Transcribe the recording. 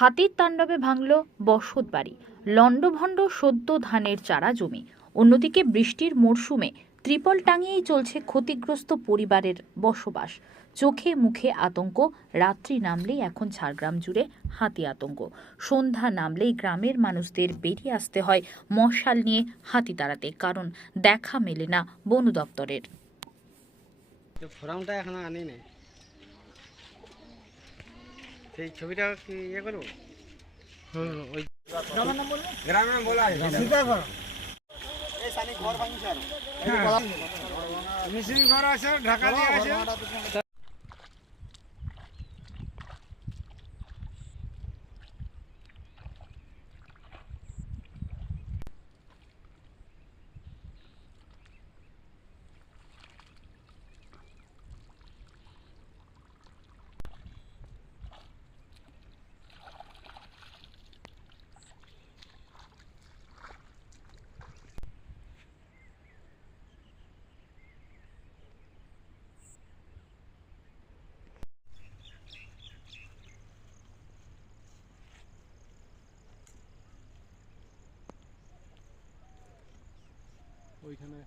হাতির তাণ্ডবে ভাঙল বসত বাড়ি, লণ্ডভণ্ড সদ্য ধানের চারা জমি। অন্যদিকে বৃষ্টির মরশুমে ত্রিপল টাঙিয়েই চলছে ক্ষতিগ্রস্ত পরিবারের বসবাস। চোখে মুখে আতঙ্ক, রাত্রি নামলেই এখন ঝাড়গ্রাম জুড়ে হাতি আতঙ্ক। সন্ধ্যা নামলেই গ্রামের মানুষদের বেরিয়ে আসতে হয় মশাল নিয়ে হাতি তাড়াতে, কারণ দেখা মেলে না বন দপ্তরের। ফোরামটা এখন আনি নাই, সেই ছবিটা কি ইয়ে করবো। ওই গ্রামের নাম বলা মিশিং ঘর আছে, ঢাকা দিয়ে আছে। ওইখানে